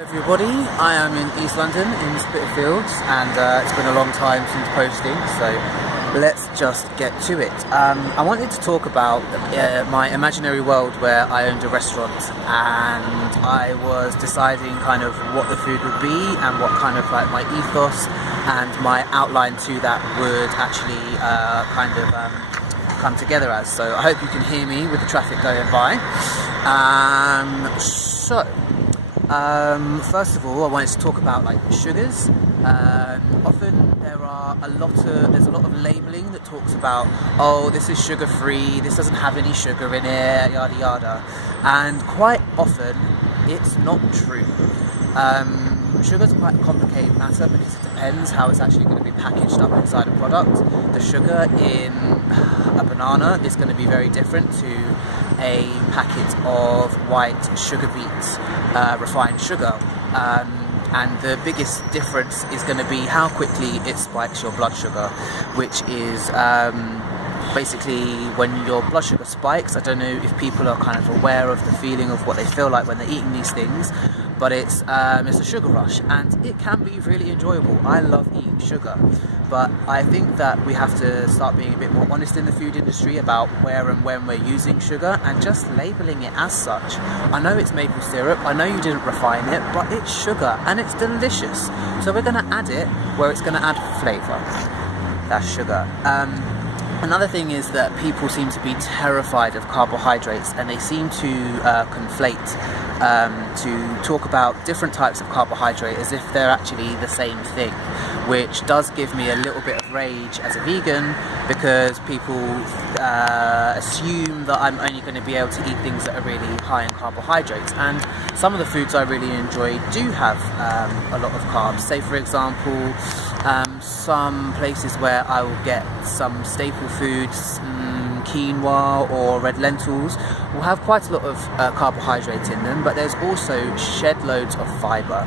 Everybody, I am in East London in Spitalfields, and it's been a long time since posting, so let's just get to it. I wanted to talk about my imaginary world where I owned a restaurant, and I was deciding kind of what the food would be and what kind of like my ethos and my outline to that would actually come together as. So I hope you can hear me with the traffic going by. First of all, I wanted to talk about like sugars. Often there's a lot of labelling that talks about, oh, this is sugar free, this doesn't have any sugar in it, yada yada, and quite often it's not true. Sugar's quite a complicated matter because it depends how it's actually going to be packaged up inside a product. The sugar in a banana is going to be very different to a packet of white sugar beet refined sugar. And the biggest difference is going to be how quickly it spikes your blood sugar, which is basically when your blood sugar spikes. I don't know if people are kind of aware of the feeling of what they feel like when they're eating these things, but it's a sugar rush, and it can be really enjoyable. I love eating sugar, but I think that we have to start being a bit more honest in the food industry about where and when we're using sugar and just labelling it as such. I know it's maple syrup, I know you didn't refine it, but it's sugar and it's delicious. So we're going to add it where it's going to add flavour. That's sugar. Another thing is that people seem to be terrified of carbohydrates, and they seem to conflate to talk about different types of carbohydrate as if they're actually the same thing, which does give me a little bit of rage as a vegan, because people assume that I'm only going to be able to eat things that are really high in carbohydrates, and some of the foods I really enjoy do have a lot of carbs. Say for example, some places where I will get some staple foods, quinoa or red lentils, will have quite a lot of carbohydrates in them, but there's also shed loads of fibre.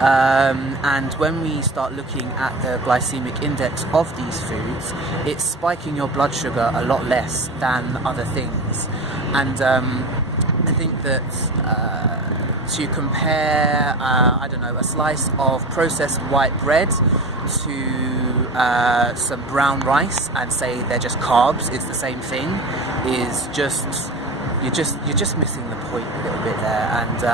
And when we start looking at the glycemic index of these foods, it's spiking your blood sugar a lot less than other things. And I think that to compare, a slice of processed white bread to some brown rice and say they're just carbs, it's the same thing, is just you're just missing the point a little bit there. And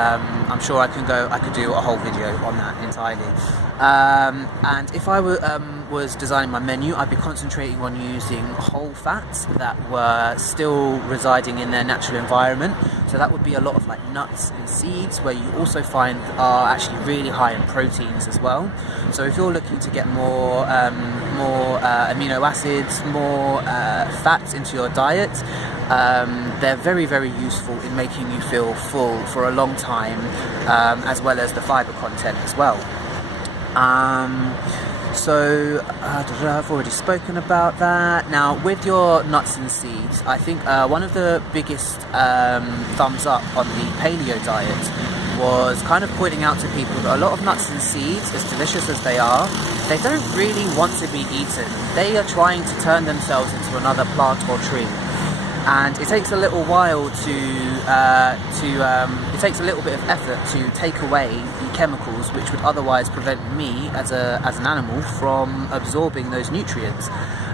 I'm sure I could do a whole video on that entirely. And if I was designing my menu, I'd be concentrating on using whole fats that were still residing in their natural environment. So that would be a lot of like nuts and seeds, where you also find are actually really high in proteins as well. So if you're looking to get more amino acids, more fats into your diet, they're very, very useful in making you feel full for a long time, as well as the fibre content as well. I've already spoken about that. Now, with your nuts and seeds, I think one of the biggest thumbs up on the paleo diet was kind of pointing out to people that a lot of nuts and seeds, as delicious as they are, they don't really want to be eaten. They are trying to turn themselves into another plant or tree. And it takes a little while it takes a little bit of effort to take away the chemicals which would otherwise prevent me as an animal from absorbing those nutrients.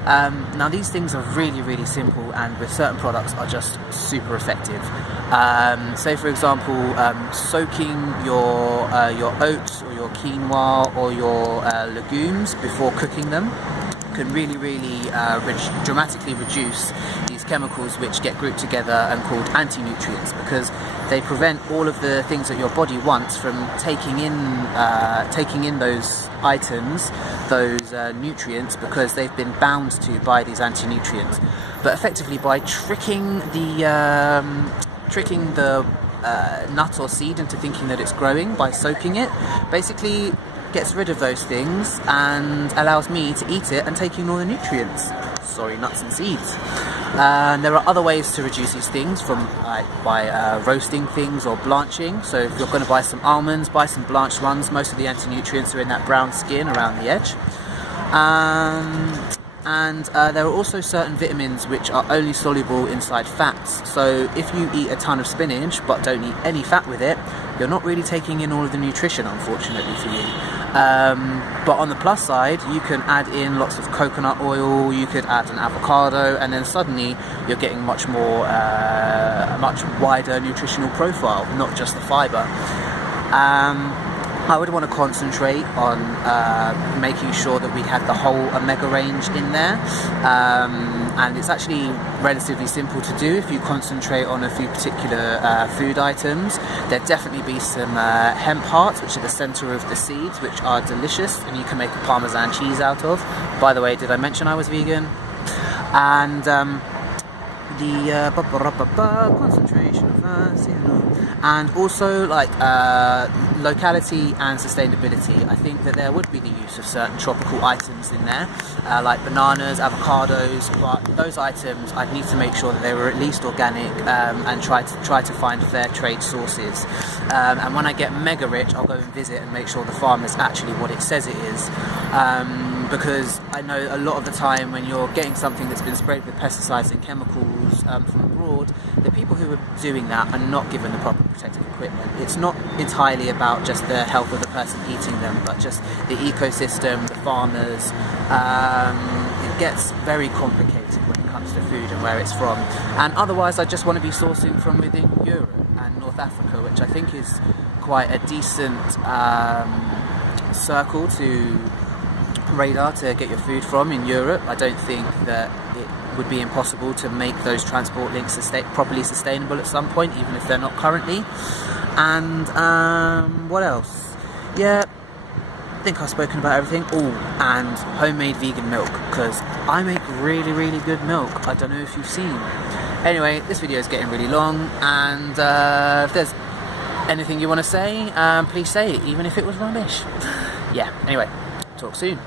Now these things are really, really simple, and with certain products are just super effective. Say for example, soaking your oats or your quinoa or your legumes before cooking them can really, really dramatically reduce these chemicals which get grouped together and called anti-nutrients, because they prevent all of the things that your body wants from taking in those items, those nutrients, because they've been bound to by these anti-nutrients. But effectively, by tricking the nut or seed into thinking that it's growing by soaking it, basically gets rid of those things and allows me to eat it and take in all the nutrients. Sorry, nuts and seeds. There are other ways to reduce these things, by roasting things or blanching. So if you're going to buy some almonds, buy some blanched ones. Most of the anti-nutrients are in that brown skin around the edge. And there are also certain vitamins which are only soluble inside fats. So if you eat a ton of spinach but don't eat any fat with it, you're not really taking in all of the nutrition, unfortunately for you. But on the plus side, you can add in lots of coconut oil, you could add an avocado, and then suddenly you're getting much more, a much wider nutritional profile, not just the fibre. I would want to concentrate on making sure that we had the whole omega range in there, and it's actually relatively simple to do if you concentrate on a few particular food items. There'd definitely be some hemp hearts, which are the centre of the seeds, which are delicious, and you can make a Parmesan cheese out of. By the way, did I mention I was vegan? And the concentration of that, and also like locality and sustainability. I think that there would be the use of certain tropical items in there, like bananas, avocados, but those items I'd need to make sure that they were at least organic, and try to find fair trade sources. And when I get mega rich, I'll go and visit and make sure the farm is actually what it says it is. Because I know a lot of the time when you're getting something that's been sprayed with pesticides and chemicals from abroad, the people who are doing that are not given the proper protective equipment. It's not entirely about just the health of the person eating them, but just the ecosystem, the farmers. It gets very complicated when it comes to food and where it's from. And otherwise, I just want to be sourcing from within Europe and North Africa, which I think is quite a decent circle to radar to get your food from in Europe. I don't think that it would be impossible to make those transport links properly sustainable at some point, even if they're not currently. And what else? Yeah, I think I've spoken about everything. Oh, and homemade vegan milk, because I make really, really good milk. I don't know if you've seen. Anyway, this video is getting really long, and if there's anything you want to say, please say it, even if it was rubbish. Yeah, anyway, talk soon.